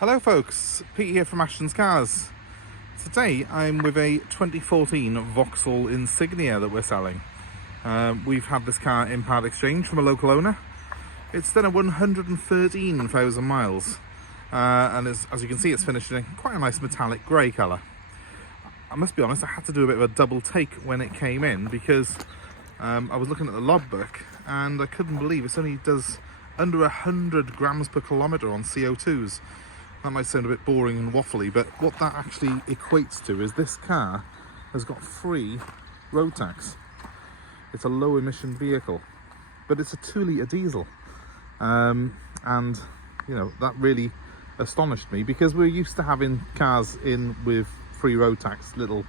Hello folks, Pete here from Ashton's Cars. Today I'm with a 2014 Vauxhall Insignia that we're selling. We've had this car in part exchange from a local owner. It's done 113,000 miles and as you can see, it's finished in quite a nice metallic grey colour. I must be honest, I had to do a bit of a double take when it came in because I was looking at the logbook and I couldn't believe it only does under 100 grams per kilometre on CO2s. That might sound a bit boring and waffly, but what that actually equates to is this car has got free road tax. It's a low emission vehicle, but it's a 2-litre diesel. And you know, that really astonished me because we're used to having cars in with free road tax, little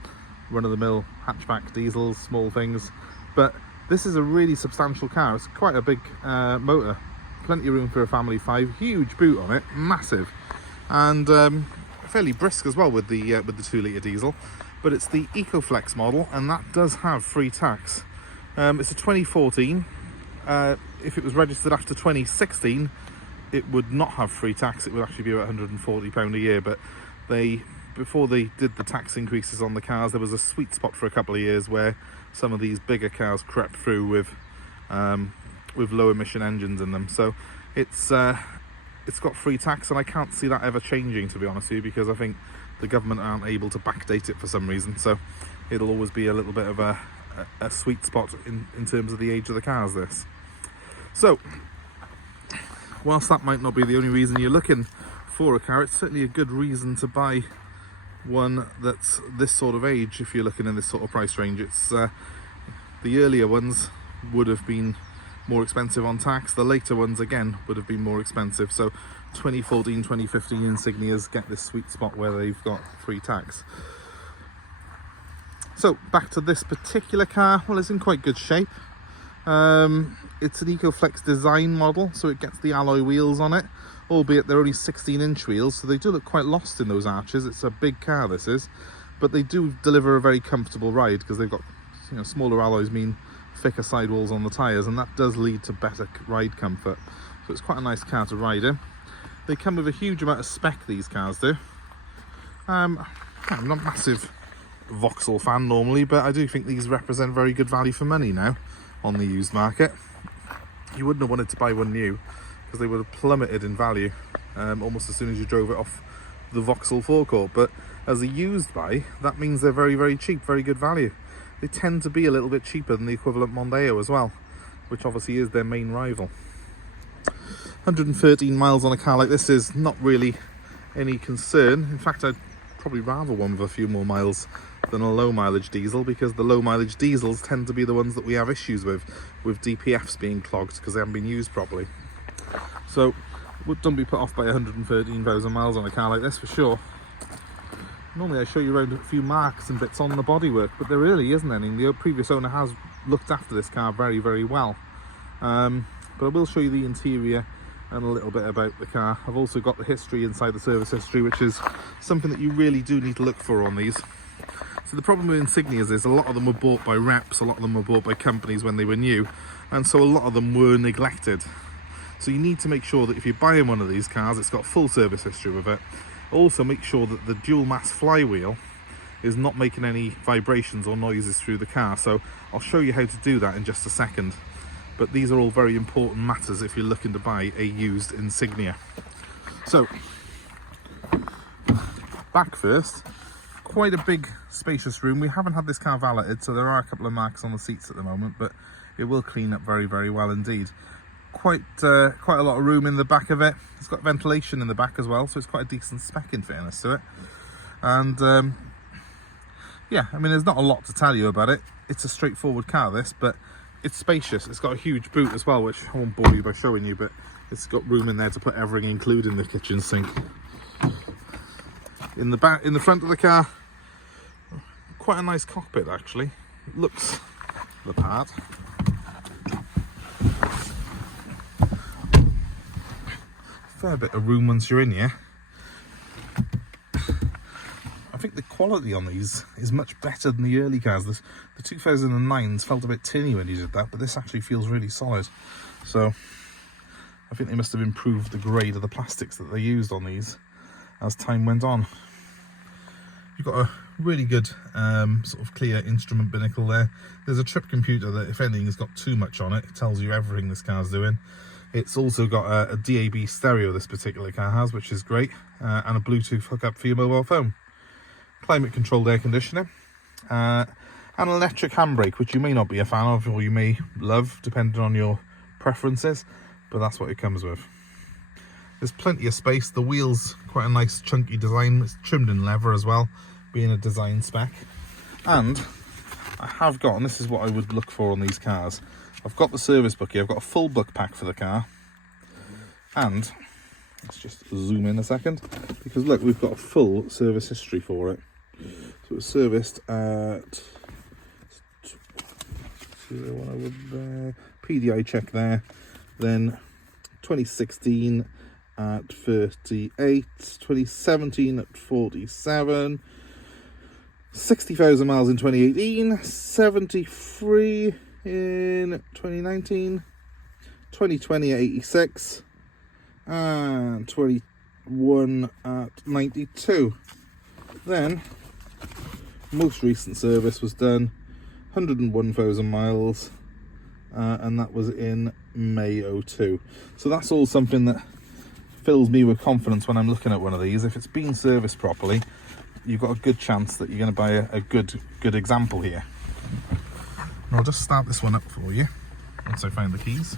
run-of-the-mill hatchback diesels, small things. But this is a really substantial car. It's quite a big motor, plenty of room for a family of 5, huge boot on it, massive. And fairly brisk as well with the 2-litre diesel, but it's the EcoFlex model, and that does have free tax. It's a 2014. If it was registered after 2016, it would not have free tax. It would actually be about £140 a year. But before they did the tax increases on the cars, there was a sweet spot for a couple of years where some of these bigger cars crept through with low emission engines in them. So it's got free tax, and I can't see that ever changing, to be honest with you, because I think the government aren't able to backdate it for some reason. So it'll always be a little bit of a sweet spot in terms of the age of the cars, this. So whilst that might not be the only reason you're looking for a car, it's certainly a good reason to buy one that's this sort of age if you're looking in this sort of price range. It's the earlier ones would have been more expensive on tax. The later ones again would have been more expensive. So 2014, 2015 Insignias get this sweet spot where they've got free tax. So back to this particular car. Well, it's in quite good shape. It's an EcoFlex design model, so it gets the alloy wheels on it, albeit they're only 16-inch wheels, so they do look quite lost in those arches. It's a big car, this is, but they do deliver a very comfortable ride because they've got, you know, smaller alloys mean thicker sidewalls on the tyres, and that does lead to better ride comfort. So it's quite a nice car to ride in. They come with a huge amount of spec, these cars do. I'm not a massive Vauxhall fan normally, but I do think these represent very good value for money now on the used market. You wouldn't have wanted to buy one new because they would have plummeted in value almost as soon as you drove it off the Vauxhall forecourt. But as a used buy, that means they're very, very cheap, very good value. They tend to be a little bit cheaper than the equivalent Mondeo as well, which obviously is their main rival. 113 miles on a car like this is not really any concern. In fact, I'd probably rather one with a few more miles than a low mileage diesel, because the low mileage diesels tend to be the ones that we have issues with DPFs being clogged because they haven't been used properly. So don't be put off by 113,000 miles on a car like this for sure. Normally I show you around a few marks and bits on the bodywork, but there really isn't any. The previous owner has looked after this car very, very well. But I will show you the interior and a little bit about the car. I've also got the history inside, the service history, which is something that you really do need to look for on these. So the problem with Insignias is a lot of them were bought by reps, a lot of them were bought by companies when they were new, and so a lot of them were neglected. So you need to make sure that if you're buying one of these cars, it's got full service history with it. Also make sure that the dual mass flywheel is not making any vibrations or noises through the car. So I'll show you how to do that in just a second. But these are all very important matters if you're looking to buy a used Insignia. So back first, quite a big spacious room. We haven't had this car valeted, so there are a couple of marks on the seats at the moment, but it will clean up very, very well indeed. Quite a lot of room in the back of it. It's got ventilation in the back as well, so it's quite a decent spec in fairness to it. And yeah, I mean, there's not a lot to tell you about it. It's a straightforward car, this, but it's spacious. It's got a huge boot as well, which I won't bore you by showing you, but it's got room in there to put everything, including the kitchen sink. In the back, in the front of the car, quite a nice cockpit actually. It looks the part. Fair bit of room once you're in here. I think the quality on these is much better than the early cars. The 2009s felt a bit tinny when you did that, but this actually feels really solid. So I think they must have improved the grade of the plastics that they used on these. as time went on. You've got a really good sort of clear instrument binnacle there. There's a trip computer that if anything has got too much on it, it tells you everything this car's doing. It's also got a DAB stereo this particular car has, which is great, and a Bluetooth hookup for your mobile phone. Climate controlled air conditioning, and an electric handbrake, which you may not be a fan of or you may love depending on your preferences, but that's what it comes with. There's plenty of space. The wheel's quite a nice chunky design. It's trimmed in leather as well, being a design spec. And I have got, and this is what I would look for on these cars, I've got the service book here. I've got a full book pack for the car. And let's just zoom in a second, because look, we've got a full service history for it. So it was serviced at PDI check there, then 2016 at 38, 2017 at 47, 60,000 miles in 2018, 73 in 2019, 2020 at 86, and 21 at 92. Then most recent service was done 101,000 miles, and that was in May 02. So that's all something that fills me with confidence when I'm looking at one of these. If it's been serviced properly, you've got a good chance that you're going to buy a good example here. And I'll just start this one up for you once I find the keys.